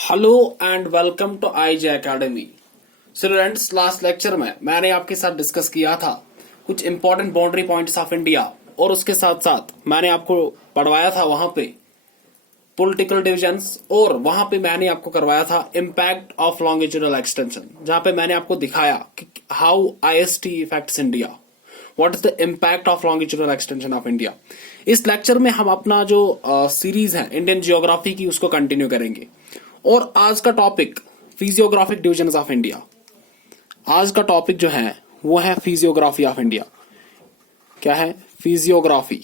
Hello and welcome to IJ academy. Students, last lecture में मैंने आपके साथ डिस्कस किया था कुछ important boundary points of India और उसके साथ साथ मैंने आपको पढ़वाया था वहां पे पॉलिटिकल डिविजन्स और वहां पे मैंने आपको करवाया था इम्पैक्ट ऑफ लॉन्गिट्यूडनल एक्सटेंशन, जहां पे मैंने आपको दिखाया कि how IST effects India, what is the impact of longitudinal extension of India. इस लेक्चर में हम अपना जो सीरीज है इंडियन जियोग्राफी की उसको कंटिन्यू करेंगे और आज का topic physiographic divisions of India. आज का टॉपिक जो है वो है फिजियोग्राफी ऑफ इंडिया। क्या है? फिजियोग्राफी।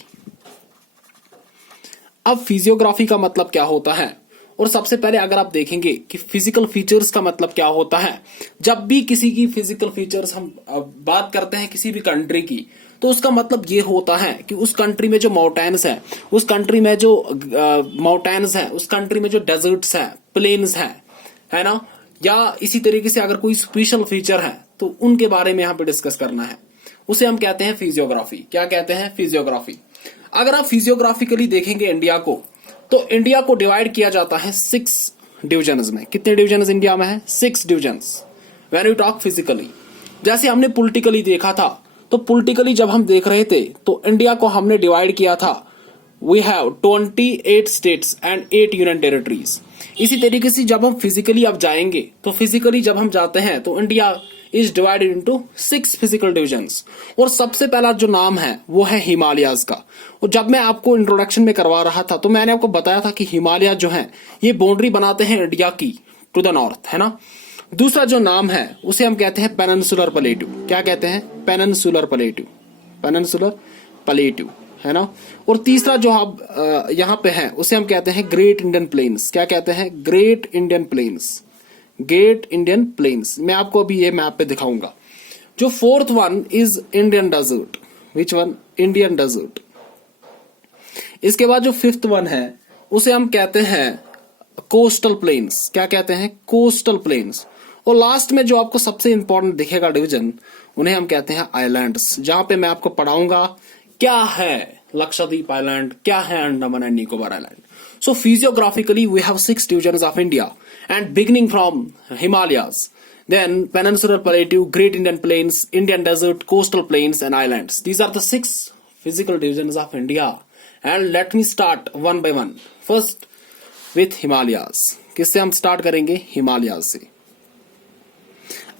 अब फिजियोग्राफी का मतलब क्या होता है, और सबसे पहले अगर आप देखेंगे कि फिजिकल फीचर्स का मतलब क्या होता है, जब भी किसी की फिजिकल फीचर्स हम बात करते हैं किसी भी कंट्री की, तो उसका मतलब ये होता है कि उस कंट्री में जो माउंटेन्स है, उस कंट्री में जो माउंटेन्स है, उस कंट्री में जो डेजर्ट्स है, प्लेन्स है ना, या इसी तरीके से अगर कोई स्पेशल फीचर है तो उनके बारे में यहां पे डिस्कस करना है। उसे हम कहते हैं फिजियोग्राफी। क्या कहते हैं? फिजियोग्राफी। अगर आप फिजियोग्राफिकली देखेंगे इंडिया को, तो इंडिया को डिवाइड किया जाता है 6 डिविजन्स में। कितने डिविजन्स इंडिया में है? 6 divisions when you talk physically. जैसे हमने पॉलिटिकली देखा था, तो पॉलिटिकली जब हम देख रहे थे तो इंडिया को हमने डिवाइड किया था, we have 28 states and 8 union territories. इसी तरीके से जब हम फिजिकली अब जाएंगे, तो फिजिकली जब हम जाते हैं तो India is divided into 6 physical divisions. और सबसे पहला जो नाम है वो है हिमालयाज का। और जब मैं आपको इंट्रोडक्शन में करवा रहा था तो मैंने आपको बताया था कि हिमालय जो है ये बाउंड्री बनाते हैं इंडिया की टू द नॉर्थ, है ना। दूसरा जो नाम है उसे हम कहते हैं पेनिनसुलर प्लेट्यू। क्या कहते हैं? Peninsular plateau. पेनिनसुलर प्लेट्यू, है ना। और तीसरा जो आप यहां पे है उसे हम कहते हैं ग्रेट इंडियन प्लेन्स। क्या कहते हैं? Great Indian plains. Great Indian plains. मैं आपको अभी ये मैप पे दिखाऊंगा। जो fourth one is Indian desert. Which one? Indian desert. इसके बाद जो फिफ्थ वन है उसे हम कहते हैं कोस्टल प्लेन्स। क्या कहते हैं? Coastal planes. और लास्ट में जो आपको सबसे इंपॉर्टेंट दिखेगा डिवीजन, उन्हें हम कहते हैं आइलैंड्स, जहां पे मैं आपको पढ़ाऊंगा क्या है लक्षद्वीप आइलैंड, क्या है Andaman and Nicobar island. So physiographically we have 6 divisions of India and beginning from Himalayas, then peninsular plateau, great Indian plains, Indian desert, coastal plains and islands. These are the 6 physical divisions of India. And let me start one by one. First with Himalayas. किससे हम start करेंगे? हिमालयाज से।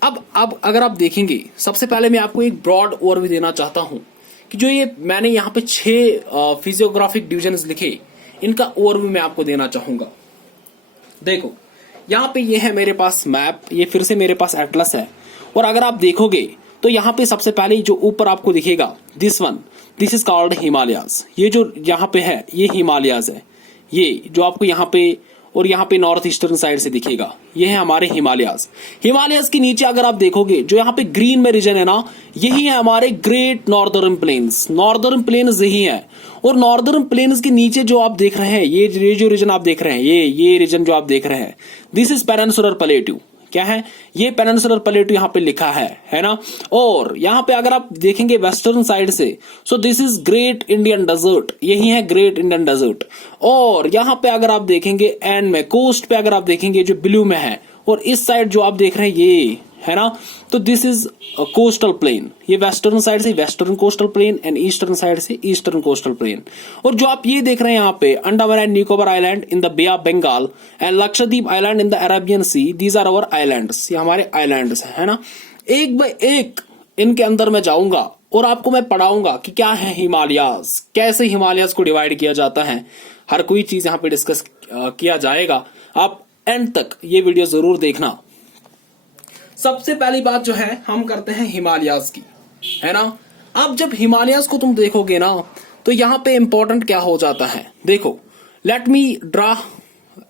अब अगर आप देखेंगे, सबसे पहले मैं आपको एक ब्रॉड ओवरव्यू देना चाहता हूं कि जो ये मैंने यहाँ पे 6 फिजियोग्राफिक डिविजन्स लिखे, इनका ओवरव्यू मैं आपको देना चाहूंगा। देखो, यहाँ पे ये है मेरे पास मैप, ये फिर से मेरे पास एटलस है। और अगर आप देखोगे तो यहाँ पे सबसे पहले जो ऊपर आपको दिखेगा, this one, this is called Himalayas. ये जो यहाँ पे है ये हिमालयाज है। ये जो आपको यहाँ पे और यहाँ पे नॉर्थ ईस्टर्न साइड से दिखेगा, ये है हमारे हिमालयाज। हिमालयाज के नीचे अगर आप देखोगे जो यहाँ पे ग्रीन में रीजन है ना, यही है हमारे great northern plains. Northern plains यही है। और नॉर्दर्न प्लेन्स के नीचे जो आप देख रहे हैं, ये जो रीजन आप देख रहे हैं, ये रीजन जो आप देख रहे हैं, दिस इज पेनिनसुलर प्लेट्यू। क्या है? ये पेनिनसुलर प्लेट्यू यहाँ पे लिखा है ना। और यहाँ पे अगर आप देखेंगे वेस्टर्न साइड से, so this is great Indian desert. यही है ग्रेट इंडियन डेजर्ट। और यहाँ पे अगर आप देखेंगे एंड में कोस्ट पे अगर आप देखेंगे जो ब्लू में है, और इस साइड जो आप देख रहे हैं ये है ना, तो दिस इज कोस्टल प्लेन। ये वेस्टर्न साइड से western coastal plain and eastern side से ईस्टर्न कोस्टल प्लेन। और जो आप ये देख रहे हैं यहाँ पे Andaman and Nicobar island in the Bay of Bengal and Lakshadweep island in the Arabian sea, these are our islands. ये हमारे आइलैंड्स है ना। एक बाय एक इनके अंदर मैं जाऊंगा और आपको मैं पढ़ाऊंगा कि क्या है हिमालयाज, कैसे हिमालयाज को डिवाइड किया जाता है। हर कोई चीज यहाँ पे डिस्कस किया जाएगा। आप एंड तक ये वीडियो जरूर देखना। सबसे पहली बात जो है हम करते हैं हिमालयाज की, है ना। अब जब हिमालयाज को तुम देखोगे ना, तो यहां पे इंपॉर्टेंट क्या हो जाता है, देखो, let me draw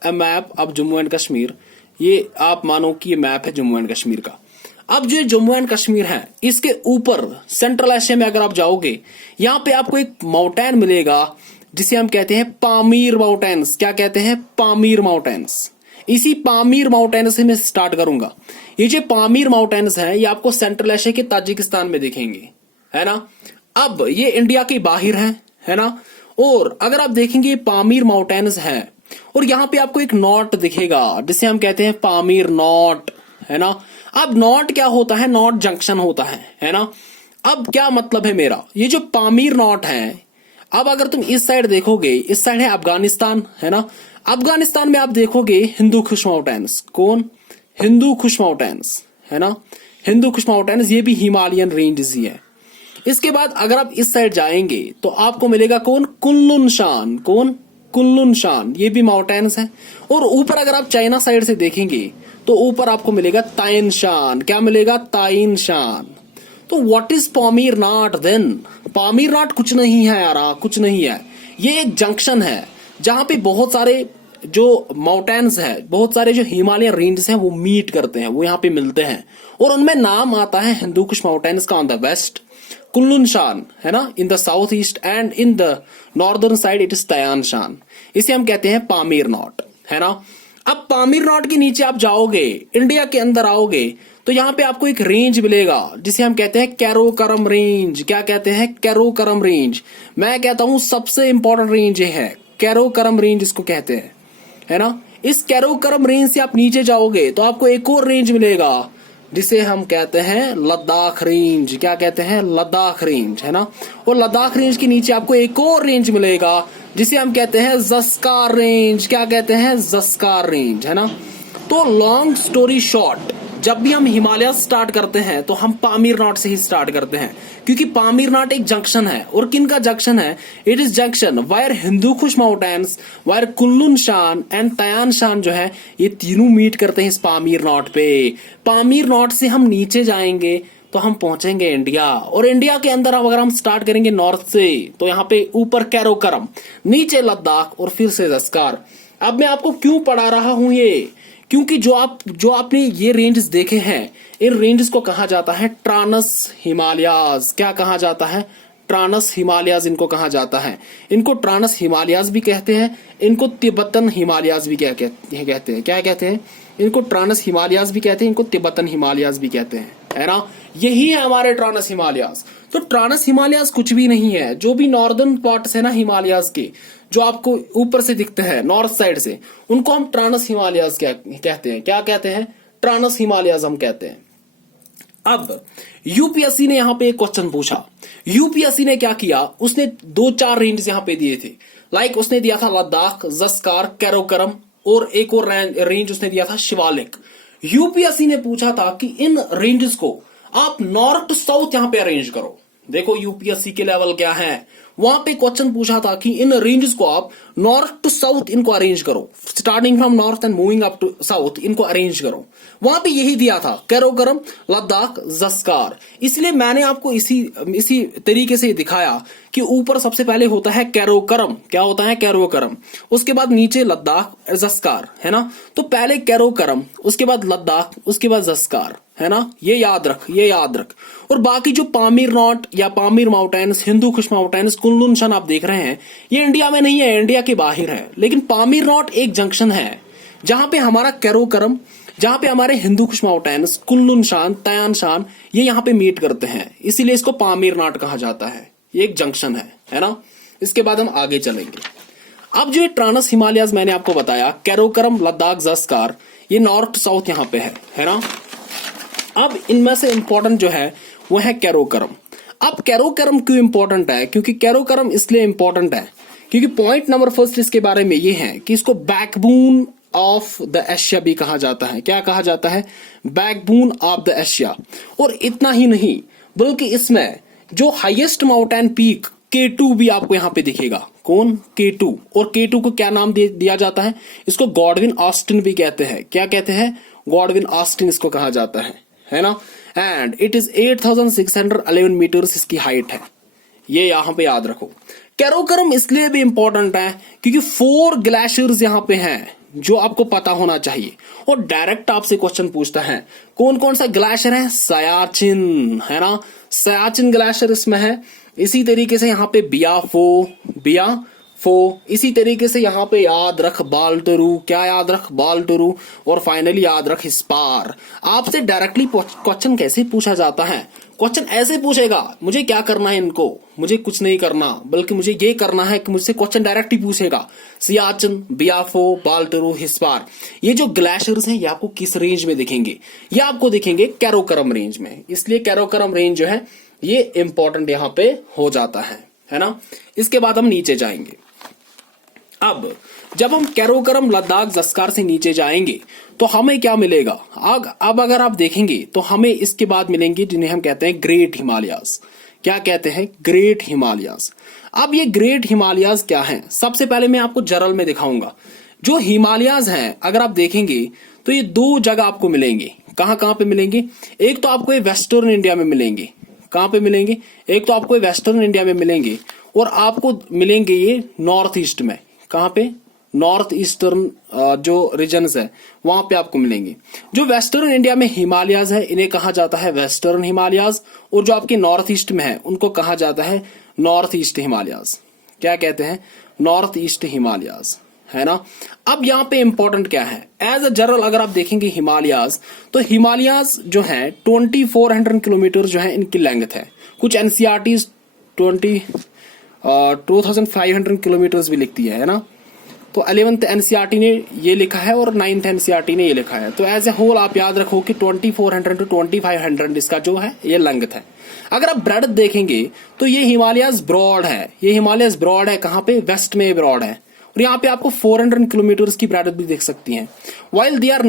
a map of Jammu and Kashmir. ये आप मानो कि ये मैप है जम्मू एंड कश्मीर का। अब जो जम्मू एंड कश्मीर है, इसके ऊपर सेंट्रल एशिया में अगर आप जाओगे, यहां पे आपको एक माउंटेन मिलेगा जिसे हम कहते हैं पामीर माउंटेन्स। क्या कहते हैं? पामीर माउंटेन्स। इसी पामीर माउंटेन से मैं स्टार्ट करूंगा। ये जो पामीर माउंटेन्स हैं, ये आपको सेंट्रल एशिया के ताजिकिस्तान में दिखेंगे, है ना। अब ये इंडिया के बाहर है ना। और अगर आप देखेंगे पामीर माउंटेन्स हैं, और यहाँ पे आपको एक नॉट दिखेगा जिसे हम कहते हैं पामीर नॉट, है ना। अब नॉट क्या होता है, नॉट जंक्शन होता है ना। अब क्या मतलब है मेरा, ये जो पामीर नॉट है, अब अगर तुम इस साइड देखोगे, इस साइड है अफगानिस्तान, है ना। अफगानिस्तान में आप देखोगे हिंदू कुश माउंटेन्स, कौन, हिंदू कुश माउंटेन्स, है ना। हिंदू कुश माउंटेन्स ये भी हिमालयन रेंजेस ही है। इसके बाद अगर आप इस साइड जाएंगे तो आपको मिलेगा कौन, कुनलुन शान, कौन, कुनलुन शान, ये भी माउंटेन्स है। और ऊपर अगर आप चाइना साइड से देखेंगे तो ऊपर आपको मिलेगा ताइन शान, क्या मिलेगा, ताइन शान। तो what is Pamir knot then, Pamir knot कुछ नहीं है यार, कुछ नहीं है, ये एक जंक्शन है जहां पे बहुत सारे जो माउंटेन्स है, बहुत सारे जो हिमालयन रेंजेस हैं वो मीट करते हैं, वो यहाँ पे मिलते हैं। और उनमें नाम आता है हिंदू कुश माउंटेन्स का on the west, Kunlun Shan, है ना, in the south east, and in the northern side it is Tian Shan. इसे हम कहते हैं पामीर नॉट, है ना। अब पामीर नॉट के नीचे आप जाओगे, इंडिया के अंदर आओगे, तो यहाँ पे आपको एक रेंज मिलेगा जिसे हम कहते हैं कैरोकरम रेंज। क्या कहते हैं, कैरोकरम रेंज। मैं कहता हूं सबसे इंपॉर्टेंट रेंज ये है, कैरोकरम रेंज इसको कहते हैं, है ना। इस कैरोकरम रेंज से आप नीचे जाओगे तो आपको एक और रेंज मिलेगा जिसे हम कहते हैं लद्दाख रेंज। क्या कहते हैं, लद्दाख रेंज, है ना। और लद्दाख रेंज के नीचे आपको एक और रेंज मिलेगा जिसे हम कहते हैं ज़स्कार रेंज। क्या कहते हैं, ज़स्कार रेंज, है ना। तो लॉन्ग स्टोरी शॉर्ट, जब भी हम हिमालय स्टार्ट करते हैं तो हम पामीर नॉट से ही स्टार्ट करते हैं, क्योंकि पामीर नॉट एक जंक्शन है। और किन का जंक्शन है, it is junction wire Hindu Kush mountains, wire Kunlun शान एंड तायान शान जो है, ये तीनों मीट करते हैं इस पामीर नॉट पे। पामीर नॉट से हम नीचे जाएंगे तो हम पहुंचेंगे इंडिया, और इंडिया के अंदर अगर हम स्टार्ट करेंगे नॉर्थ से तो यहाँ पे ऊपर कैरोकरम, नीचे लद्दाख और फिर से ज़स्कार। अब मैं आपको क्यों पढ़ा रहा हूं ये, क्योंकि जो आपने ये रेंजेस देखे हैं, इन रेंजेस को कहा जाता है ट्रांस हिमालयाज। क्या कहा जाता है, ट्रांस हिमालयाज इनको कहा जाता है। इनको ट्रांस हिमालयाज भी कहते हैं, इनको तिब्बतन हिमालयाज भी कहते हैं। क्या कहते हैं, इनको ट्रांस हिमालयाज भी कहते हैं, इनको तिब्बतन हिमालयाज भी कहते हैं, है ना। यही है हमारे ट्रांस हिमालयाज। तो ट्रांस हिमालयाज कुछ भी नहीं है, जो भी नॉर्दर्न पार्ट्स है ना हिमालयाज के, जो आपको ऊपर से दिखते हैं नॉर्थ साइड से, उनको हम ट्रांस हिमालयाज कहते हैं। क्या कहते हैं, ट्रांस हिमालयाज हम कहते हैं। अब यूपीएससी ने यहां पे एक क्वेश्चन पूछा। यूपीएससी ने क्या किया, उसने 2-4 रेंज यहां पे दिए थे। लाइक उसने दिया था लद्दाख, ज़स्कार, कैरोकरम, और एक और रेंज उसने दिया था शिवालिक। यूपीएससी ने पूछा था कि इन रेंजेस को आप नॉर्थ साउथ यहां पे अरेंज करो। देखो यूपीएससी के लेवल क्या है, वहां पे क्वेश्चन पूछा था कि इन रेंजेस को आप नॉर्थ टू साउथ इनको अरेंज करो, starting from north and moving up to south इनको अरेंज करो। वहां पे यही दिया था, कैरोकरम, लद्दाख, ज़स्कार। इसलिए मैंने आपको इसी तरीके से दिखाया कि ऊपर सबसे पहले होता है कैरोकरम। क्या होता है, कैरोकरम, उसके बाद नीचे लद्दाख, ज़स्कार, है ना। तो पहले कैरोकरम, उसके बाद लद्दाख, उसके बाद ज़स्कार, है ना। ये याद रख, ये याद रख। और बाकी जो पामीर नॉट या Pamir mountains, Hindu Kush mountains, Kunlun शान आप देख रहे हैं, ये इंडिया में नहीं है, इंडिया के बाहर है। लेकिन पामीर नॉट एक जंक्शन है जहां पे हमारा कैरोकरम, जहां पे हमारे हिंदू कुश माउंटेन्स, कुनलुन शान, तायान शान, ये यहाँ पे मीट करते हैं, इसीलिए इसको पामीर नॉट कहा जाता है। ये एक जंक्शन है ना। इसके बाद हम आगे चलेंगे। अब जो ये ट्रांस हिमालयाज मैंने आपको बताया, कैरोकरम, लद्दाख, ज़स्कार, ये नॉर्थ साउथ यहाँ पे है ना। अब इनमें से इंपॉर्टेंट जो है वो है कैरोकरम। अब कैरोकरम क्यों इंपॉर्टेंट है, क्योंकि कैरोकरम इसलिए इंपॉर्टेंट है क्योंकि पॉइंट नंबर फर्स्ट इसके बारे में ये है कि इसको बैकबोन ऑफ द एशिया भी कहा जाता है। क्या कहा जाता है, बैकबोन ऑफ द एशिया। और इतना ही नहीं, बल्कि इसमें जो हाईएस्ट माउंटेन पीक K2 भी आपको यहां पे दिखेगा। कौन, K2। और K2 को क्या नाम दिया जाता है, इसको गॉडविन ऑस्टिन भी कहते हैं। क्या कहते हैं, गॉडविन ऑस्टिन इसको कहा जाता है ना। एंड इट इज 8611 मीटर्स इसकी हाइट है, ये यहां पे याद रखो। कैरोकरम इसलिए भी इंपॉर्टेंट है क्योंकि 4 ग्लेशियर्स यहां पे हैं जो आपको पता होना चाहिए। और डायरेक्ट आपसे क्वेश्चन पूछता है कौन कौन सा ग्लेशियर है, सियाचिन, है ना। सियाचिन ग्लेशियर इसमें है। इसी तरीके से यहाँ पे बियाफो, इसी तरीके से यहाँ पे याद रख बाल्टरू। क्या याद रख, बाल्टरू। और फाइनली याद रख स्पार। आपसे डायरेक्टली क्वेश्चन कैसे पूछा जाता है, क्वेश्चन ऐसे पूछेगा, मुझे क्या करना है इनको, मुझे कुछ नहीं करना, बल्कि मुझे ये करना है कि मुझसे क्वेश्चन डायरेक्ट ही पूछेगा। सियाचिन, बियाफो, बाल्टरो, हिस्पार, ये जो ग्लेशियर्स हैं ये आपको किस रेंज में दिखेंगे? ये आपको दिखेंगे कैरोकरम रेंज में। इसलिए कैरोकरम रेंज जो है ये इंपॉर्टेंट यहां पे हो जाता है ना। इसके बाद हम नीचे जाएंगे। अब जब हम कैरोकरम, लद्दाख, जस्कार से नीचे जाएंगे तो हमें क्या मिलेगा? अब अगर आप देखेंगे तो हमें इसके बाद मिलेंगे जिन्हें हम कहते हैं ग्रेट हिमालयाज। क्या कहते हैं? ग्रेट हिमालयाज। अब ये ग्रेट हिमालयाज क्या हैं? सबसे पहले मैं आपको जरल में दिखाऊंगा। जो हिमालयाज हैं अगर आप देखेंगे तो ये दो जगह आपको मिलेंगे। कहां कहां पे मिलेंगे? एक तो आपको ये वेस्टर्न इंडिया में मिलेंगे। कहां पे मिलेंगे? एक तो आपको ये वेस्टर्न इंडिया में मिलेंगे और आपको मिलेंगे ये नॉर्थ ईस्ट में। कहां पे? नॉर्थ ईस्टर्न जो रीजन्स है वहां पे आपको मिलेंगे। जो वेस्टर्न इंडिया में हिमालयाज है इन्हें कहा जाता है वेस्टर्न हिमालयाज, और जो आपके नॉर्थ ईस्ट में है उनको कहा जाता है नॉर्थ ईस्ट हिमालयाज। क्या कहते हैं? नॉर्थ ईस्ट हिमालयाज, है ना। अब यहाँ पे इंपॉर्टेंट क्या है? एज अ जनरल अगर आप देखेंगे हिमालयाज, तो हिमालयाज जो है 2400 किलोमीटर जो है इनकी लेंथ है। कुछ एनसीईआरटीज 2500 किलोमीटर भी लिखती है ना। तो 11th एनसीईआरटी ने ये लिखा है और 9th एनसीईआरटी ने ये लिखा है। तो एज ए होल आप याद रखो कि 2400 to 2500 इसका जो है ये लेंथ है। अगर आप ब्रेडथ देखेंगे तो ये हिमालयाज ब्रॉड है। ये हिमालयाज ब्रॉड है कहां पे? वेस्ट में ब्रॉड है। और यहाँ पे आपको 400 किलोमीटर की ब्रेडथ भी देख सकती हैं। While they are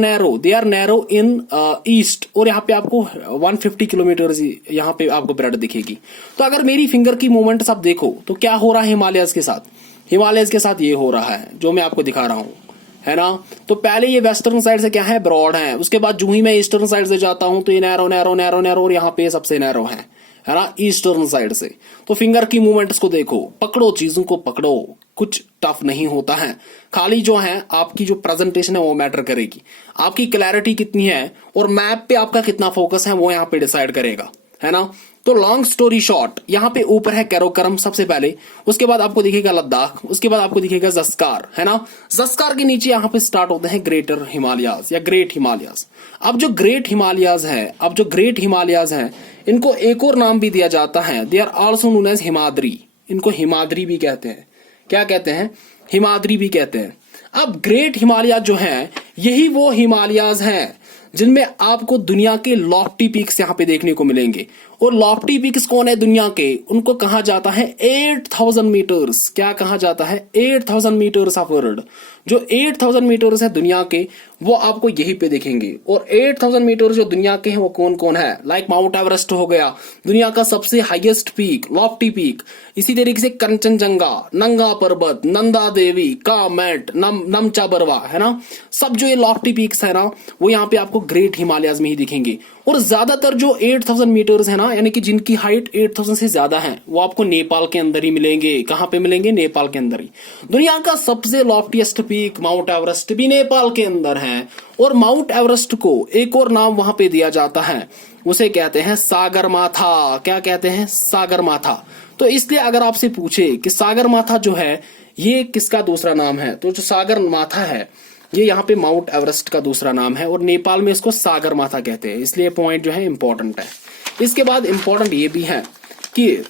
narrow in east, और यहाँ पे आपको 150 किलोमीटर यहाँ पे आपको ब्रेडथ दिखेगी। तो अगर मेरी फिंगर की मूवमेंट आप देखो तो क्या हो रहा है हिमालयाज के साथ? हिमालयस के साथ ये हो रहा है जो मैं आपको दिखा रहा हूं, है ना। तो पहले ये वेस्टर्न साइड से क्या है? ब्रॉड है। उसके बाद जो ही मैं ईस्टर्न साइड से जाता हूं तो ये नैरो नैरो नैरो नैरो, और यहाँ पे सबसे नैरो है ना, ईस्टर्न साइड से। तो फिंगर की मूवमेंट्स को देखो, पकड़ो, चीजों को पकड़ो, कुछ टफ नहीं होता है। खाली जो है आपकी जो प्रेजेंटेशन है वो मैटर करेगी, आपकी क्लैरिटी कितनी है और मैप पे आपका कितना फोकस है वो यहाँ पे डिसाइड करेगा, है ना। तो लॉन्ग स्टोरी शॉर्ट, यहाँ पे ऊपर है कैरोकरम सबसे पहले, उसके बाद आपको दिखेगा लद्दाख, उसके बाद आपको दिखेगा जस्कार, है ना। जस्कार के नीचे यहाँ पे स्टार्ट होते हैं ग्रेटर हिमालयाज या ग्रेट हिमालयाज। अब जो ग्रेट हिमालयाज हैं इनको एक और नाम भी दिया जाता है, they are also known as Himadri. इनको हिमाद्री भी कहते हैं। क्या कहते हैं? हिमाद्री भी कहते हैं। अब ग्रेट हिमालयाज जो है यही वो हिमालयाज हैं जिनमें आपको दुनिया के लॉफ्टी पीक्स यहाँ पे देखने को मिलेंगे। और लॉफ्टी पीक्स कौन है दुनिया के? उनको कहा जाता है 8000 मीटर्स। क्या कहा जाता है? 8000 मीटर्स ऑफ वर्ल्ड। जो 8000 मीटर्स है दुनिया के वो आपको यहीं पे दिखेंगे। और 8000 मीटर जो दुनिया के हैं वो कौन कौन है? लाइक माउंट एवरेस्ट हो गया, दुनिया का सबसे हाईएस्ट पीक, लॉफ्टी पीक। इसी तरीके से कंचनजंगा, नंगा पर्वत, नंदा देवी, कामेट, नमचा बरवा, है ना। सब जो ये लॉफ्टी पीक्स है ना वो यहाँ पे आपको ग्रेट हिमालयाज में ही दिखेंगे। और ज्यादातर जो 8000 मीटर्स है ना, यानी कि जिनकी हाइट 8000 से ज्यादा है, वो आपको नेपाल के अंदर ही मिलेंगे। कहां पे मिलेंगे? नेपाल के अंदर ही। दुनिया का सबसे लॉफ्टीएस्ट पीक माउंट एवरेस्ट भी नेपाल के अंदर है। और माउंट एवरेस्ट को एक और नाम वहां पे दिया जाता है, उसे कहते हैं सागरमाथा। क्या कहते हैं? सागरमाथा। तो इसलिए अगर आपसे पूछे कि सागरमाथा जो है ये किसका दूसरा नाम है, तो जो सागरमाथा है ये यहाँ पे माउंट एवरेस्ट का दूसरा नाम है और नेपाल में इसको सागरमाथा कहते हैं। इसलिए पॉइंट जो है इंपॉर्टेंट है। इसके बाद इंपॉर्टेंट ये भी है कि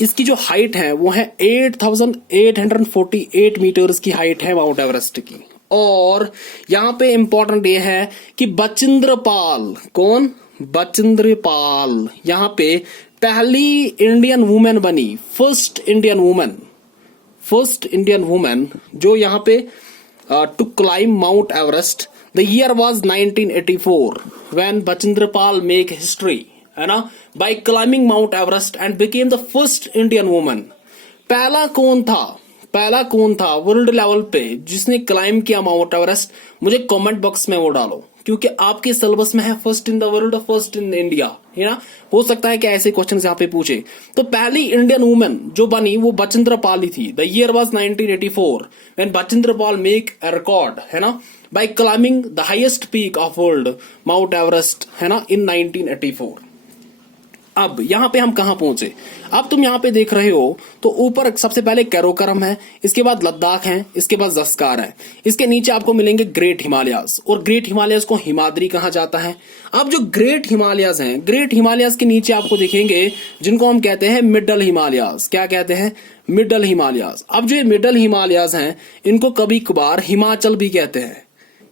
इसकी जो हाइट है वो है 8848 मीटर्स की हाइट है माउंट एवरेस्ट की। और यहाँ पे इंपॉर्टेंट ये है कि बचिंद्रपाल, कौन? बचिंद्रपाल यहाँ पे पहली इंडियन वुमेन बनी, फर्स्ट इंडियन वुमेन जो यहाँ पे to climb Mount Everest. The year was 1984 when Bachindrapal make history, है ना, by climbing Mount Everest and became the first Indian woman. पहला कौन था वर्ल्ड लेवल पे जिसने क्लाइम किया माउंट एवरेस्ट? मुझे कमेंट बॉक्स में वो डालो, क्योंकि आपके सिलेबस में है first in the world, first in India, है ना। हो सकता है कि ऐसे क्वेश्चन यहाँ पे पूछे। तो पहली इंडियन वुमेन जो बनी वो बचिंद्रपाल ही थी। The year was 1984 when Bachendri Pal make a record, है ना, by climbing the highest peak of world Mount Everest, है ना, इन 1984। अब यहाँ पे हम कहाँ पहुंचे, अब तुम यहाँ पे देख रहे हो तो ऊपर सबसे पहले कैरोकरम है, इसके बाद लद्दाख है, इसके बाद ज़स्कार है, इसके नीचे आपको मिलेंगे ग्रेट हिमालयाज, और ग्रेट हिमालयाज को हिमाद्री कहा जाता है। अब जो ग्रेट हिमालयाज हैं, ग्रेट हिमालयाज के नीचे आपको दिखेंगे जिनको हम कहते हैं मिडल हिमालयाज। क्या कहते हैं? मिडल हिमालयाज। अब जो ये मिडल हिमालयाज हैं इनको कभी कभार हिमाचल भी कहते हैं।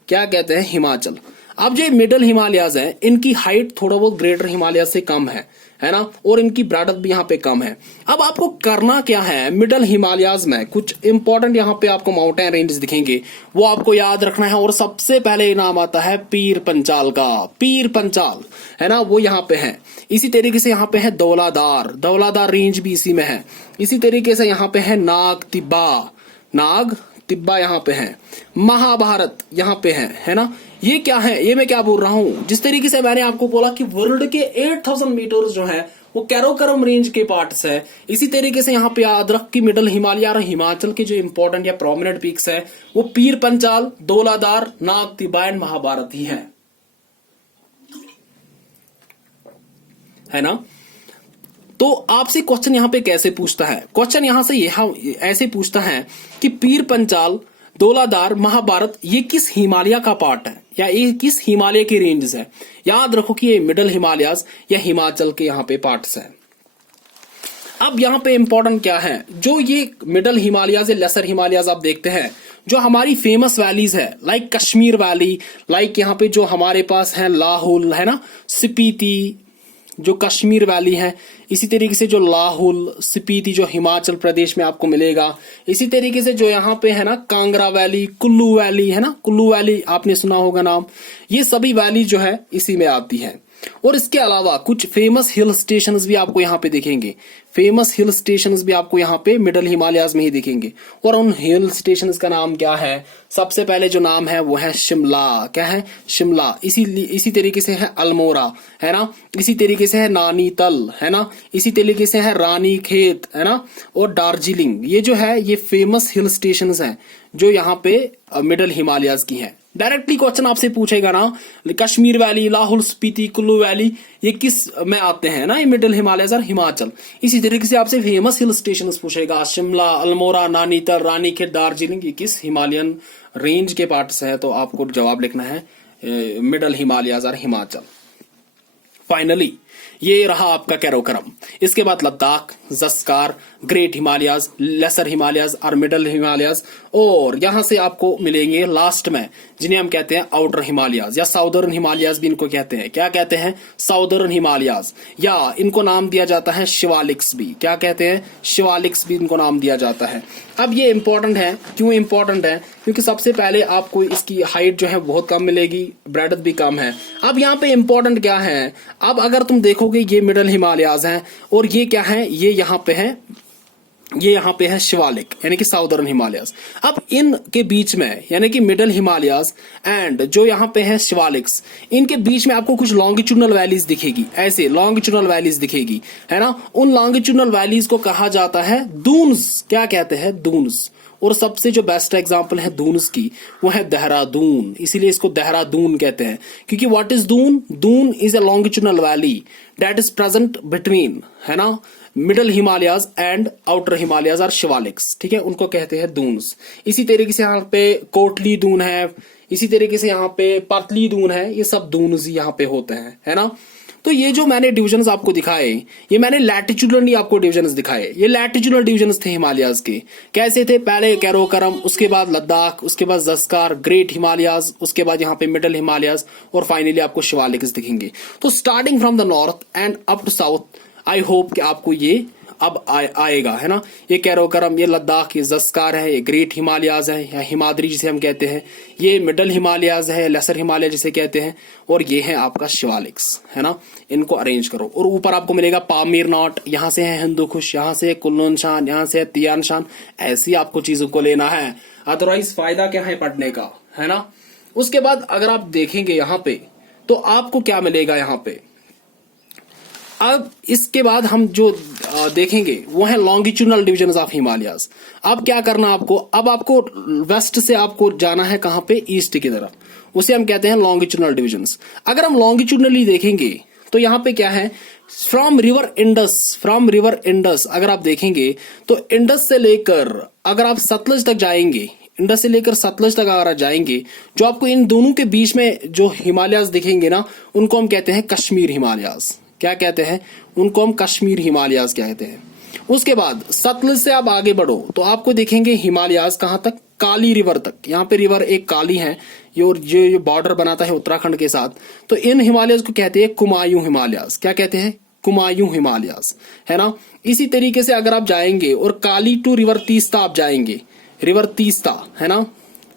क्या कहते हैं? हिमाचल। अब जो मिडल हिमालयाज हैं इनकी हाइट थोड़ा बहुत ग्रेटर हिमालयाज से कम है ना, और इनकी ब्रॉडथ भी यहाँ पे कम है। अब आपको करना क्या है, मिडल हिमालयाज में कुछ इंपॉर्टेंट यहाँ पे आपको माउंटेन रेंज दिखेंगे, वो आपको याद रखना है। और सबसे पहले नाम आता है पीर पंचाल का, पीर पंचाल है ना, वो यहाँ पे है। इसी तरीके से यहाँ पे है धौलाधार, धौलाधार रेंज भी इसी में है। इसी तरीके से यहाँ पे है नाग तिब्बा, नाग तिब्बा यहाँ पे है। महाभारत यहाँ पे है ना। ये क्या है, ये मैं क्या बोल रहा हूं, जिस तरीके से मैंने आपको बोला कि वर्ल्ड के 8000 मीटर्स जो है वो कैरोकरम रेंज के पार्ट्स है, इसी तरीके से यहाँ पे याद रख कि मिडल हिमालय और हिमाचल के जो इंपॉर्टेंट या प्रोमिनेंट पीक्स है वो पीर पंचाल, धौलाधार, नाग तिब्बा एंड महाभारत ही है ना। तो आपसे क्वेश्चन यहाँ पे कैसे पूछता है, क्वेश्चन यहाँ से ऐसे पूछता है कि पीर पंचाल, धौलाधार, महाभारत ये किस हिमालय का पार्ट है या ये किस हिमालय की रेंज है। याद रखो कि ये मिडल हिमालयाज या हिमाचल के यहाँ पे पार्ट्स है। अब यहाँ पे इंपॉर्टेंट क्या है, जो ये मिडल हिमालयाज या लेसर हिमालयाज आप देखते हैं, जो हमारी फेमस वैलीज है लाइक कश्मीर वैली, लाइक यहाँ पे जो हमारे पास है लाहौल है ना, स्पीति जो कश्मीर वैली है, इसी तरीके से जो लाहौल स्पीति जो हिमाचल प्रदेश में आपको मिलेगा, इसी तरीके से जो यहाँ पे है ना कांगड़ा वैली, कुल्लू वैली है ना, कुल्लू वैली आपने सुना होगा नाम, ये सभी वैली जो है इसी में आती है। और इसके अलावा कुछ फेमस हिल स्टेशंस भी आपको यहाँ पे दिखेंगे, फेमस हिल स्टेशंस भी आपको यहाँ पे मिडल हिमालयाज में ही दिखेंगे। और उन हिल स्टेशंस का नाम क्या है, सबसे पहले जो नाम है वो है शिमला। क्या है? शिमला। इसी तरीके से है अल्मोड़ा है ना, इसी तरीके से है नानीतल है ना, इसी तरीके से है रानीखेत है ना, और दार्जिलिंग। ये जो है ये फेमस हिल स्टेशंस हैं जो यहाँ पे मिडल हिमालयाज की हैं। डायरेक्टली क्वेश्चन आपसे पूछेगा ना, कश्मीर वैली, लाहौल स्पीति, कुल्लू वैली ये किस में आते हैं ना, ये मिडल हिमालयाज और हिमाचल। इसी तरीके से आपसे फेमस हिल स्टेशन पूछेगा, शिमला, अल्मोड़ा, नानीताल, रानीखेत, दार्जिलिंग ये किस हिमालयन रेंज के पार्ट्स है, तो आपको जवाब लिखना है मिडल हिमालयाज और हिमाचल। फाइनली ये रहा आपका कैरोकरम। इसके बाद Ladakh, ज़स्कार, great Himalayas, lesser Himalayas और मिडल हिमालयाज, और यहां से आपको मिलेंगे लास्ट में जिन्हें हम कहते हैं आउटर हिमालयाज या साउदर्न हिमालयाज भी इनको कहते हैं। क्या कहते हैं? साउदर्न हिमालयाज, या इनको नाम दिया जाता है शिवालिक्स भी। क्या कहते हैं? शिवालिक्स भी इनको नाम दिया जाता है। अब ये इंपॉर्टेंट है, क्यों इंपॉर्टेंट है? क्योंकि सबसे पहले आपको इसकी हाइट जो है बहुत कम मिलेगी, ब्रेडथ भी कम है। अब यहाँ पे इंपॉर्टेंट क्या है, अब अगर तुम देखोगे ये मिडल हिमालयाज हैं और ये क्या है, ये यहाँ पे है, ये यहाँ पे है शिवालिक यानी कि साउदर्न हिमालयाज। अब इन के बीच में यानी कि मिडल हिमालयाज एंड जो यहाँ पे है शिवालिक्स, इनके बीच में आपको कुछ लॉन्गिट्यूडनल वैलीज दिखेगी, ऐसे लॉन्गिट्यूडनल वैलीज दिखेगी है ना। उन लॉन्गिट्यूडनल वैलीज को कहा जाता है दून्स। क्या कहते हैं? दून्स। और सबसे जो बेस्ट एग्जांपल है दून्स की वो है देहरादून, इसीलिए इसको देहरादून कहते हैं। क्योंकि what is Doon? Doon is a longitudinal valley that is present between है ना middle Himalayas and outer Himalayas और शिवालिक्स। ठीक है, उनको कहते हैं दून्स। इसी तरीके से यहाँ पे कोटली दून है, इसी तरीके से यहाँ पे पातली दून है, ये सब दून्स यहाँ पे होते हैं है ना। तो ये जो मैंने डिविजन्स आपको दिखाए, ये मैंने लैटिट्यूडनली आपको डिविजन्स दिखाए। ये लैटिट्यूडनल डिविजन्स थे हिमालयाज के। कैसे थे? पहले कैरोकरम, उसके बाद लद्दाख, उसके बाद ज़स्कार, ग्रेट हिमालयाज, उसके बाद यहाँ पे मिडल हिमालयाज, और फाइनली आपको शिवालिक्स दिखेंगे। तो starting from the north and up to south, I hope कि आपको ये अब आएगा है ना। ये कैरोकरम, ये लद्दाख, ये ज़स्कार है, ये ग्रेट हिमालयाज है या हिमाद्री जिसे हम कहते हैं, ये मिडल हिमालयाज है, लेसर हिमालय जिसे कहते हैं, और ये है आपका शिवालिक्स है ना। इनको अरेंज करो और ऊपर आपको मिलेगा पामीर नॉट, यहाँ से है हिंदू कुश, यहाँ से कुल्लून शान, यहाँ से तियान शान। ऐसी आपको चीजों को लेना है, अदरवाइज फायदा क्या है पढ़ने का है ना। उसके बाद अगर आप देखेंगे यहाँ पे तो आपको क्या मिलेगा यहाँ पे। अब इसके बाद हम जो देखेंगे वो है लॉन्गिट्यूडनल डिविजन्स ऑफ हिमालयाज। अब क्या करना आपको, अब आपको वेस्ट से आपको जाना है कहां पे? ईस्ट की तरफ, उसे हम कहते हैं लॉन्गिट्यूडनल डिविजन्स। अगर हम लॉन्गिट्यूडनली देखेंगे तो यहाँ पे क्या है, फ्रॉम रिवर इंडस अगर आप देखेंगे तो इंडस से लेकर अगर आप सतलज तक जाएंगे, इंडस से लेकर सतलज तक अगर आप जाएंगे, जो आपको इन दोनों के बीच में जो हिमालयाज दिखेंगे ना, उनको हम कहते हैं कश्मीर हिमालयाज। क्या कहते हैं? उनको हम कश्मीर हिमालयाज कहते हैं। उसके बाद सतलज से आप आगे बढ़ो तो आपको देखेंगे हिमालयाज कहां तक? काली रिवर तक। यहाँ पे रिवर एक काली है, ये बॉर्डर बनाता है उत्तराखंड के साथ। तो इन हिमालयाज को कहते हैं कुमायूं हिमालयाज। क्या कहते हैं? कुमायूं हिमालयाज, है ना। इसी तरीके से अगर आप जाएंगे और काली टू रिवर तीस्ता आप जाएंगे, रिवर तीस्ता, है ना,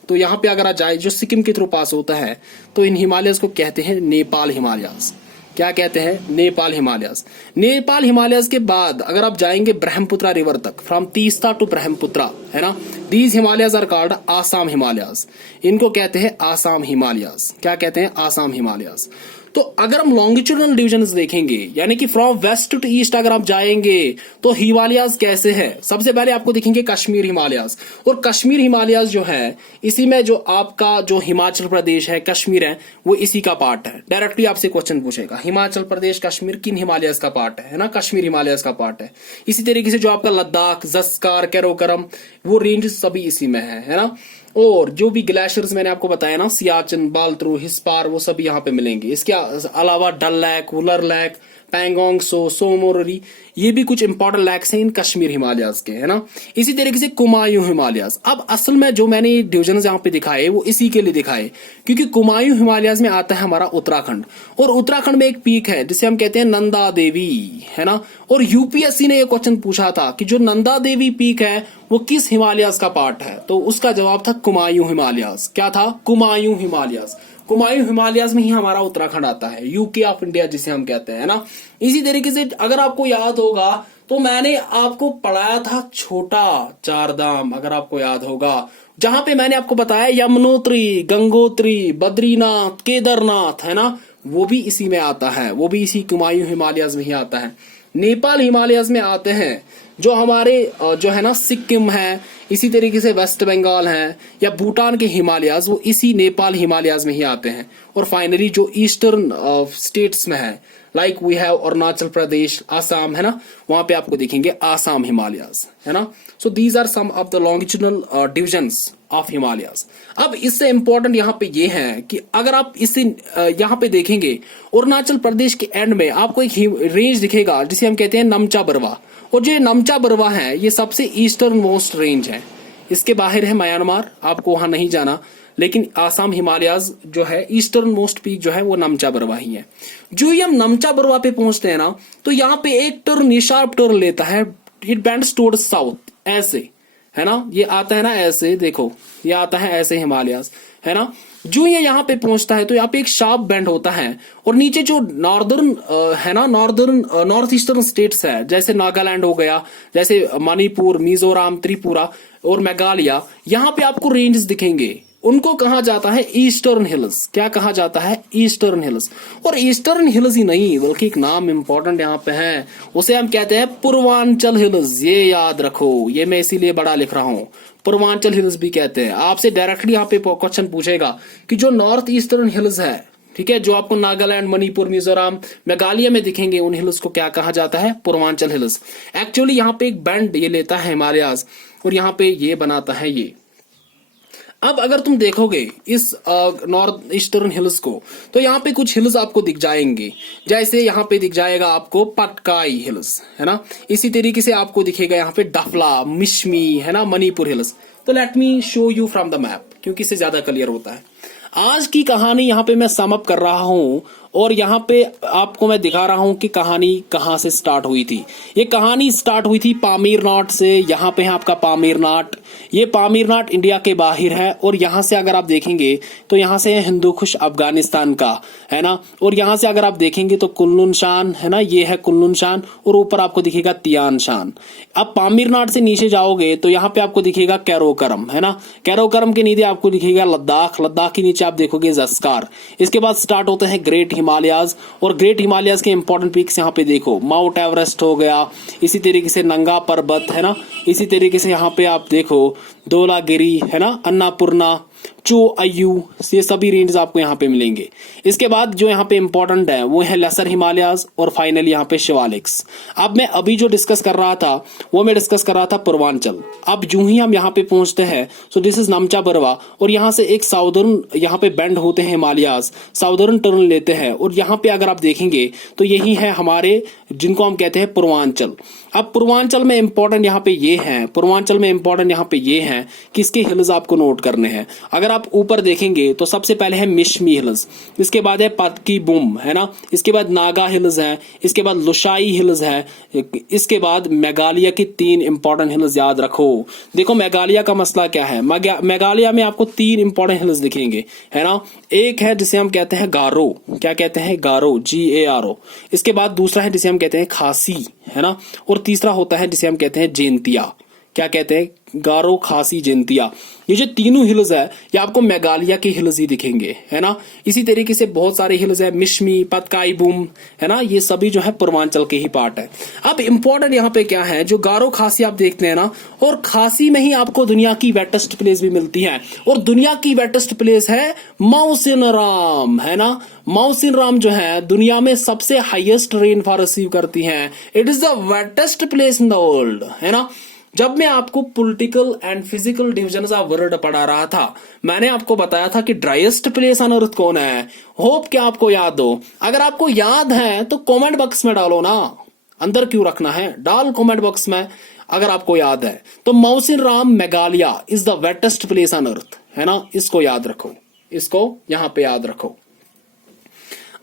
तो यहाँ पे अगर आप जाए जो सिक्किम के थ्रू पास होता है, तो इन हिमालयाज को कहते हैं नेपाल हिमालयाज। क्या कहते हैं? नेपाल हिमालयाज। नेपाल हिमालयाज के बाद अगर आप जाएंगे ब्रह्मपुत्रा रिवर तक, फ्रॉम तीस्ता टू ब्रह्मपुत्रा, है ना, these Himalayas are called Assam Himalayas. इनको कहते हैं आसाम हिमालयाज। क्या कहते हैं? आसाम हिमालयाज। तो अगर हम लॉन्गिट्यूडनल डिविजन्स देखेंगे, यानी कि फ्रॉम वेस्ट टू ईस्ट अगर आप जाएंगे तो हिमालयाज कैसे है? सबसे पहले आपको दिखेंगे कश्मीर हिमालयाज। और कश्मीर हिमालयाज जो है, इसी में जो आपका जो हिमाचल प्रदेश है, कश्मीर है, वो इसी का पार्ट है। डायरेक्टली आपसे क्वेश्चन पूछेगा, हिमाचल प्रदेश कश्मीर किन हिमालयाज का पार्ट है ना? कश्मीर हिमालयाज का पार्ट है। इसी तरीके से जो आपका लद्दाख, जस्कार, कैरोकरम, वो रेंज सभी इसी में है ना। और जो भी ग्लेशियर्स मैंने आपको बताया ना, सियाचिन, बाल्त्रू, हिस्पार, वो सभी यहाँ पे मिलेंगे। इसके अलावा डल लेक, वुलर लेक, पैंगोंग सो, सोमोरी, ये भी कुछ इंपॉर्टेंट लेक्स हैं इन कश्मीर हिमालयाज के, है ना। इसी तरीके से कुमायूं हिमालयाज। अब असल में जो मैंने डिविजन यहाँ पे दिखाए वो इसी के लिए दिखाए क्योंकि कुमायूं हिमालयाज में आता है हमारा उत्तराखंड, और उत्तराखंड में एक पीक है जिसे हम कहते हैं नंदा देवी, है ना। और यूपीएससी ने यह क्वेश्चन पूछा था कि जो नंदा देवी पीक है वो किस हिमालयाज का पार्ट है, तो उसका जवाब था कुमायूं हिमालयाज। क्या था? कुमायूं हिमालयाज। कुमायूं हिमालयाज में ही हमारा उत्तराखंड आता है, यूके ऑफ इंडिया जिसे हम कहते हैं ना। इसी तरीके से अगर आपको याद होगा तो मैंने आपको पढ़ाया था छोटा चार धाम, अगर आपको याद होगा, जहां पे मैंने आपको बताया यमुनोत्री, गंगोत्री, बद्रीनाथ, केदारनाथ, है ना, वो भी इसी में आता है, वो भी इसी कुमायूं हिमालयाज में ही आता है। नेपाल हिमालयाज में आते हैं जो हमारे जो है ना सिक्किम है, इसी तरीके से वेस्ट बंगाल है, या भूटान के हिमालयाज, वो इसी नेपाल हिमालयाज में ही आते हैं। और फाइनली जो ईस्टर्न स्टेट्स में है, like we have Arunachal Pradesh, Assam, है ना, वहां पे आपको दिखेंगे आसाम हिमालयाज, है ना। So these are some of the longitudinal divisions of Himalayas. अब इससे इंपॉर्टेंट यहाँ पे ये है कि अगर आप इसे यहाँ पे देखेंगे, अरुणाचल प्रदेश के एंड में आपको एक रेंज दिखेगा जिसे हम कहते हैं नमचा बरवा। और जो नमचा बरवा है ये सबसे ईस्टर्न मोस्ट रेंज है, इसके बाहर है म्यांमार, आपको वहां नहीं जाना, लेकिन आसाम हिमालयाज जो है ईस्टर्न मोस्ट पीक जो है वो नमचा बरवा ही है। जो ये हम नमचा बरवा पे पहुंचते हैं ना, तो यहाँ पे एक टर्न, ये शार्प टर्न लेता है, इट बेंड्स टुवर्ड्स साउथ, ऐसे, है ना, ये आता है ना ऐसे, देखो ये आता है ऐसे हिमालयाज, है ना। जो ये यहाँ पे पहुंचता है तो यहाँ पे एक शार्प बेंड होता है, और नीचे जो नॉर्दर्न है ना, नॉर्थ ईस्टर्न स्टेट्स है, जैसे नागालैंड हो गया, जैसे मणिपुर, मिजोरम, त्रिपुरा और मेघालय, यहाँ पे आपको रेंजेस दिखेंगे। उनको कहा जाता है ईस्टर्न हिल्स। क्या कहा जाता है? Eastern hills. और ईस्टर्न हिल्स ही नहीं बल्कि एक नाम इंपॉर्टेंट यहाँ पे है, उसे हम कहते हैं पूर्वांचल हिल्स। ये याद रखो, ये मैं इसीलिए बड़ा लिख रहा हूँ, पूर्वांचल हिल्स भी कहते हैं। आपसे डायरेक्टली यहाँ पे क्वेश्चन पूछेगा कि जो नॉर्थ ईस्टर्न हिल्स है, ठीक है, जो आपको नागालैंड, मणिपुर, मिजोरम, मेघालय में दिखेंगे, उन हिल्स को क्या कहा जाता है? पूर्वांचल हिल्स। एक्चुअली यहाँ पे एक बैंड ये लेता है हिमालयाज, और यहाँ पे ये बनाता है ये। अब अगर तुम देखोगे इस नॉर्थ ईस्टर्न हिल्स को, तो यहाँ पे कुछ हिल्स आपको दिख जाएंगे, जैसे यहाँ पे दिख जाएगा आपको पटकाई हिल्स, है ना। इसी तरीके से आपको दिखेगा यहाँ पे डफला, मिश्मी, है ना, मणिपुर हिल्स। तो let me show you from the map, क्योंकि इससे ज्यादा क्लियर होता है। आज की कहानी यहाँ पे मैं सम अप कर रहा हूँ, और यहाँ पे आपको मैं दिखा रहा हूँ कि कहानी कहाँ से स्टार्ट हुई थी। ये कहानी स्टार्ट हुई थी पामीरनाथ से। यहाँ पे है आपका पामीरनाथ, ये पामीरनाथ इंडिया के बाहर है, और यहाँ से अगर आप देखेंगे तो यहाँ से है हिंदू कुश अफगानिस्तान का, है ना। और यहाँ से अगर आप देखेंगे तो कुल्लून शान, है ना, ये है कुल्लून शान, और ऊपर आपको दिखेगा तियान शान। अब पामीरनाथ से नीचे जाओगे तो यहाँ पे आपको दिखेगा कैरोकरम, है ना। कैरोकरम के नीचे आपको दिखेगा लद्दाख, लद्दाख के नीचे आप देखोगे जस्कार। इसके बाद स्टार्ट होते हैं ग्रेट हिमालयाज, और ग्रेट हिमालयाज के इंपॉर्टेंट पीक्स यहाँ पे देखो, माउंट एवरेस्ट हो गया, इसी तरीके से नंगा पर्वत, है ना, इसी तरीके से यहाँ पे आप देखो धौलागिरी, है ना, अन्नापूर्णा, चो, अयू, ये सभी रेंज आपको यहाँ पे मिलेंगे। इसके बाद जो यहाँ पे इंपॉर्टेंट है वो है लेसर हिमालयाज और फाइनली यहाँ पे शिवालिक्स। अब मैं अभी जो डिस्कस कर रहा था वो मैं डिस्कस कर रहा था पूर्वांचल। अब जो ही हम यहाँ पे पहुंचते हैं सो दिस इज नमचा बरवा और यहाँ से एक साउदर्न यहाँ पे बेंड होते हैं हिमालयाज, साउदर्न टर्न लेते हैं और यहाँ पे अगर आप देखेंगे तो यही है हमारे जिनको हम कहते हैं पूर्वांचल। अब पूर्वांचल में इंपॉर्टेंट यहाँ पे ये है, पूर्वांचल में इंपॉर्टेंट यहाँ पे ये है कि इसके हिल्स आपको नोट करने हैं। अगर आप ऊपर देखेंगे तो सबसे पहले है मिशमी हिल्स, इसके बाद है पतकी बुम, है ना, इसके बाद नागा हिल्स है, इसके बाद लुशाई हिल्स है, इसके बाद मेघालय की 3 इंपॉर्टेंट हिल्स याद रखो। देखो मेघालय का मसला क्या है, मेघालय में आपको 3 इंपॉर्टेंट हिल्स दिखेंगे, है ना। एक है जिसे हम कहते हैं गारो, क्या कहते हैं, गारो, GARO। इसके बाद दूसरा है जिसे हम कहते हैं खासी, है ना, और तीसरा होता है जिसे हम कहते हैं जैंतिया। क्या कहते हैं, गारो, खासी, जैंतिया। ये जो तीनों हिल्स है ये आपको मेघालय के हिल्स ही दिखेंगे, है ना। इसी तरीके से बहुत सारे हिल्स है, मिशमी, पतकाई बुम, है ना, ये सभी जो है पूर्वांचल के ही पार्ट है। अब इंपॉर्टेंट यहाँ पे क्या है, जो गारो खासी आप देखते हैं ना, और खासी में ही आपको दुनिया की वेटेस्ट प्लेस भी मिलती है और दुनिया की वेटेस्ट प्लेस है मौसिनराम, है ना। मौसिनराम जो है दुनिया में सबसे हाईएस्ट रेनफॉल रिसीव करती है। It is the wettest place in the world, है ना। जब मैं आपको political and physical division of world पढ़ा रहा था मैंने आपको बताया था कि ड्राइएस्ट प्लेस ऑन अर्थ कौन है। होप क्या आपको याद हो, अगर आपको याद है तो कमेंट बॉक्स में डालो ना, अंदर क्यों रखना है, डाल कमेंट बॉक्स में अगर आपको याद है तो। Mawsynram Meghalaya is the wettest place on earth, है ना, इसको याद रखो, इसको यहां पे याद रखो।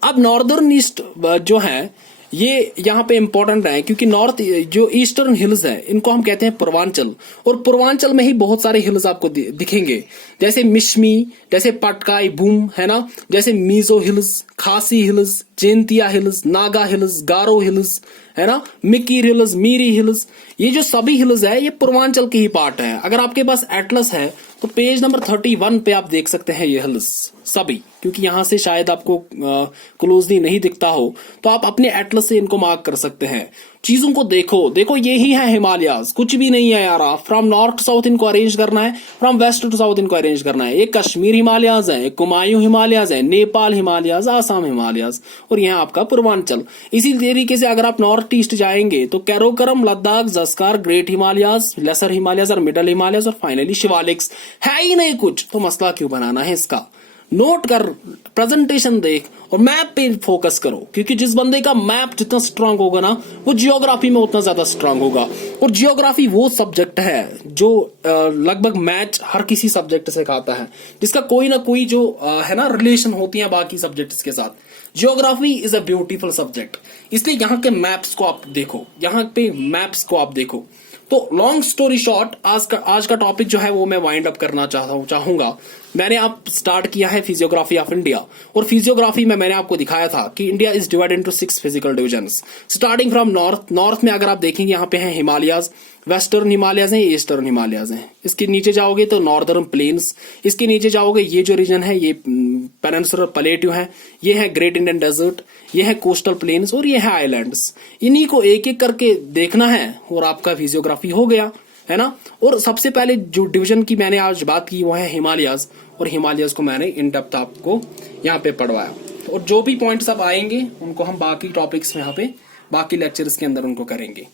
अब नॉर्दर्न ईस्ट जो है ये यहाँ पे इंपॉर्टेंट है क्योंकि नॉर्थ जो ईस्टर्न हिल्स है इनको हम कहते हैं पूर्वांचल और पूर्वांचल में ही बहुत सारे हिल्स आपको दिखेंगे, जैसे मिशमी, जैसे पटकाई बूम, है ना, जैसे Mizo hills, Khasi hills, Jaintia hills, Naga hills, Garo hills, है ना, मिकीर हिल्स, मीरी हिल्स। ये जो सभी हिल्स है ये पूर्वांचल के ही पार्ट है। अगर आपके पास एटलस है तो पेज नंबर 31 पे आप देख सकते हैं ये हिल्स सभी, क्योंकि यहां से शायद आपको क्लोजली नहीं दिखता हो तो आप अपने एटलस से इनको मार्क कर सकते हैं। चीजों को देखो, देखो यही है हिमालयाज, कुछ भी नहीं है यार। फ्रॉम नॉर्थ टू साउथ इनको अरेंज करना है, फ्रॉम वेस्ट टू साउथ इनको अरेंज करना है। एक कश्मीर हिमालयाज है, एक कुमायूं हिमालयाज है, नेपाल हिमालयाज, आसाम हिमालयाज और यहाँ आपका पूर्वांचल। इसी तरीके से अगर आप नॉर्थ ईस्ट जाएंगे तो कैरोकरम, Ladakh, जस्कार, great Himalayas, lesser Himalayas और मिडल हिमालयाज और फाइनली शिवालिक्स। है ही नहीं कुछ तो मसला क्यों बनाना है इसका। नोट कर, प्रेजेंटेशन देख और मैप पे फोकस करो, क्योंकि जिस बंदे का मैप जितना स्ट्रांग होगा ना वो जियोग्राफी में उतना ज्यादा स्ट्रांग होगा। और जियोग्राफी वो सब्जेक्ट है जो लगभग मैच हर किसी सब्जेक्ट से खाता है, जिसका कोई ना कोई जो है ना रिलेशन होती है बाकी सब्जेक्ट्स के साथ। Geography is a beautiful subject, इसलिए यहाँ के मैप्स को आप देखो, यहाँ पे मैप्स को आप देखो। तो लॉन्ग स्टोरी शॉर्ट, आज का टॉपिक जो है वो मैं वाइंड अप करना चाहूंगा। मैंने आप स्टार्ट किया है फिजियोग्राफी ऑफ इंडिया और फिजियोग्राफी में मैंने आपको दिखाया था कि India is divided into 6 physical divisions starting from north. North में अगर आप देखेंगे यहाँ पे है हिमालयाज, वेस्टर्न हिमालयाज हैं, ईस्टर्न हिमालयाज हैं। इसके नीचे जाओगे तो नॉर्दर्न प्लेन्स, इसके नीचे जाओगे ये जो रीजन है ये पेनिनसुलर प्लेट्यू है, ये है ग्रेट इंडियन डेजर्ट, ये है कोस्टल प्लेन्स और ये है आइलैंड्स। इन्हीं को एक एक करके देखना है और आपका फिजियोग्राफी हो गया, है ना। और सबसे पहले जो डिवीजन की मैंने आज बात की वो है हिमालयाज, और हिमालयाज को मैंने इन डेप्थ आपको यहाँ पे पढ़वाया। और जो भी पॉइंट्स अब आएंगे उनको हम बाकी टॉपिक्स में यहाँ पे बाकी लेक्चर्स के अंदर उनको करेंगे।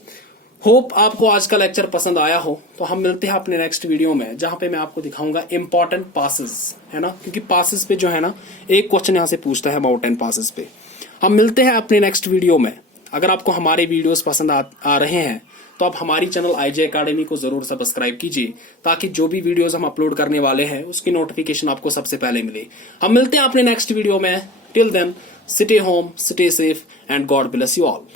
होप आपको आज का लेक्चर पसंद आया हो। तो हम मिलते हैं अपने नेक्स्ट वीडियो में जहां पे मैं आपको दिखाऊंगा इंपॉर्टेंट पासेस, है ना, क्योंकि पासेस पे जो है ना एक क्वेश्चन यहाँ से पूछता है माउंटेन पासेस पे। हम मिलते हैं अपने नेक्स्ट वीडियो में। अगर आपको हमारे वीडियोस पसंद आ रहे हैं तो आप हमारी चैनल आईजे एकेडमी को जरूर सब्सक्राइब कीजिए, ताकि जो भी वीडियोस हम अपलोड करने वाले हैं उसकी नोटिफिकेशन आपको सबसे पहले मिले। हम मिलते हैं अपने नेक्स्ट वीडियो में। Till then, stay home, stay safe and God bless you all.